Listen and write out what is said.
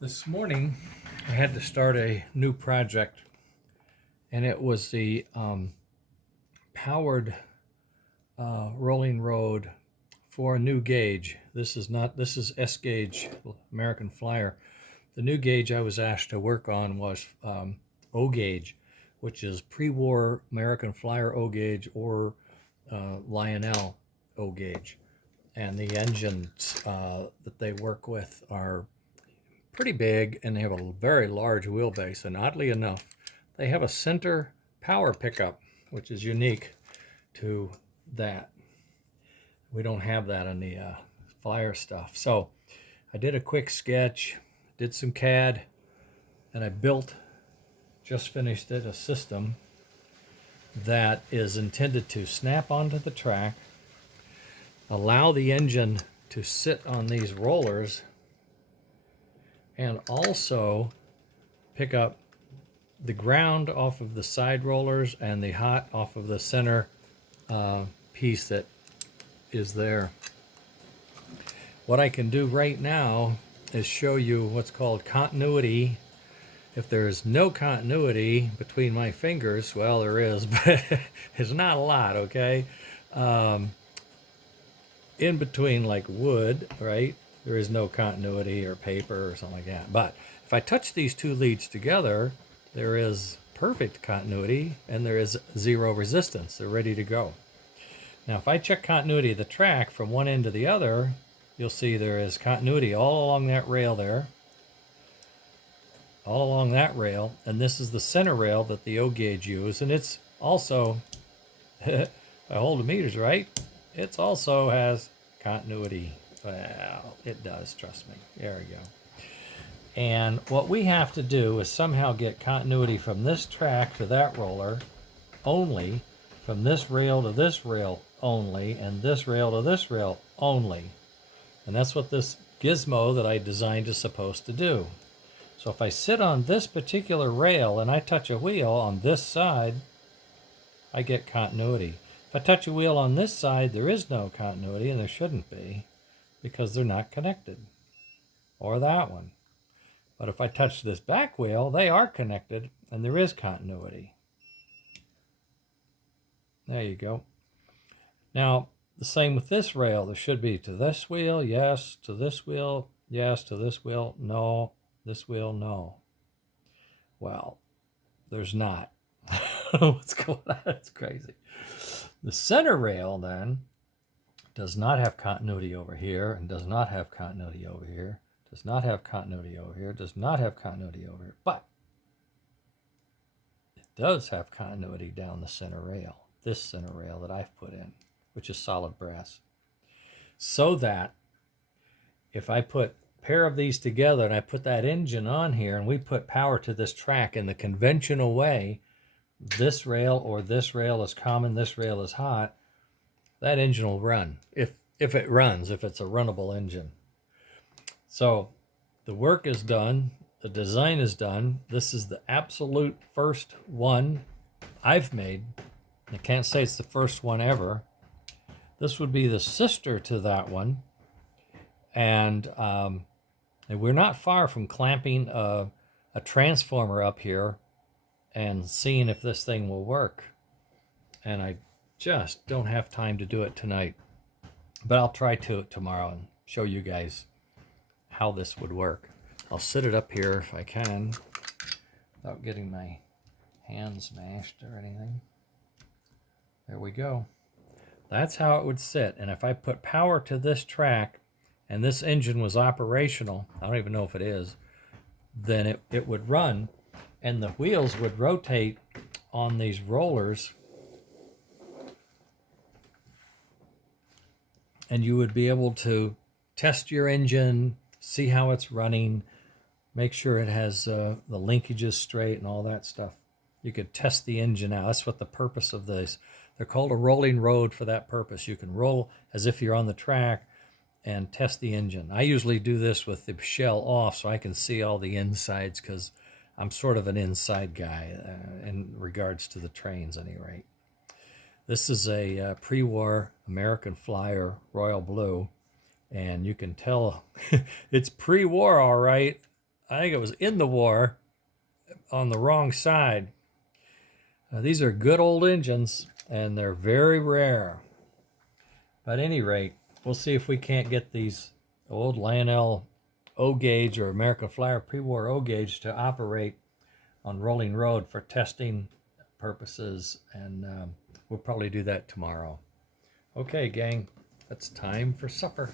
This morning, I had to start a new project, and it was the powered rolling road for a new gauge. This is S gauge, American Flyer. The new gauge I was asked to work on was O gauge, which is pre-war American Flyer O gauge or Lionel O gauge. And the engines that they work with are pretty big, and they have a very large wheelbase, and oddly enough they have a center power pickup, which is unique to that. We don't have that on the Flyer stuff. So I did a quick sketch, did some CAD, and I just finished it, a system that is intended to snap onto the track, allow the engine to sit on these rollers, and also pick up the ground off of the side rollers and the hot off of the center piece that is there. What I can do right now is show you what's called continuity. If there's no continuity between my fingers, well, there is, but it's not a lot, okay? In between, like wood, right? There is no continuity, or paper or something like that. But if I touch these two leads together, there is perfect continuity and there is zero resistance. They're ready to go. Now, if I check continuity of the track from one end to the other, you'll see there is continuity all along that rail there, all along that rail, and this is the center rail that the O gauge used, and it's also, if I hold the meters right, it also has continuity. Well, it does, trust me. There we go. And what we have to do is somehow get continuity from this track to that roller only, from this rail to this rail only, and this rail to this rail only. And that's what this gizmo that I designed is supposed to do. So if I sit on this particular rail and I touch a wheel on this side, I get continuity. If I touch a wheel on this side, there is no continuity, and there shouldn't be, because they're not connected. Or that one. But if I touch this back wheel, they are connected, and there is continuity. There you go. Now, the same with this rail. There should be to this wheel, yes, to this wheel, yes, to this wheel, no, this wheel, no. Well, there's not. What's going on? It's crazy. The center rail, then, does not have continuity over here, and does not have continuity over here, does not have continuity over here, does not have continuity over here, but it does have continuity down the center rail, this center rail that I've put in, which is solid brass. So that if I put a pair of these together and I put that engine on here and we put power to this track in the conventional way, this rail or this rail is common, this rail is hot, that engine will run. If it runs, if it's a runnable engine. So the work is done, the design is done. This is the absolute first one I've made. I can't say it's the first one ever. This would be the sister to that one. And we're not far from clamping a transformer up here and seeing if this thing will work. And I just don't have time to do it tonight. But I'll try to tomorrow and show you guys how this would work. I'll sit it up here if I can without getting my hands smashed or anything. There we go. That's how it would sit. And if I put power to this track and this engine was operational, I don't even know if it is, then it would run, and the wheels would rotate on these rollers, and you would be able to test your engine, see how it's running, make sure it has the linkages straight and all that stuff. You could test the engine out. That's what the purpose of this. They're called a rolling road for that purpose. You can roll as if you're on the track and test the engine. I usually do this with the shell off so I can see all the insides, because I'm sort of an inside guy in regards to the trains, at any rate. This is a pre-war American Flyer Royal Blue, and you can tell it's pre-war, all right. I think it was in the war on the wrong side. These are good old engines, and they're very rare. But at any rate, we'll see if we can't get these old Lionel O gauge or American Flyer pre-war O gauge to operate on Rolling Road for testing purposes, and we'll probably do that tomorrow. Okay, gang, it's time for supper.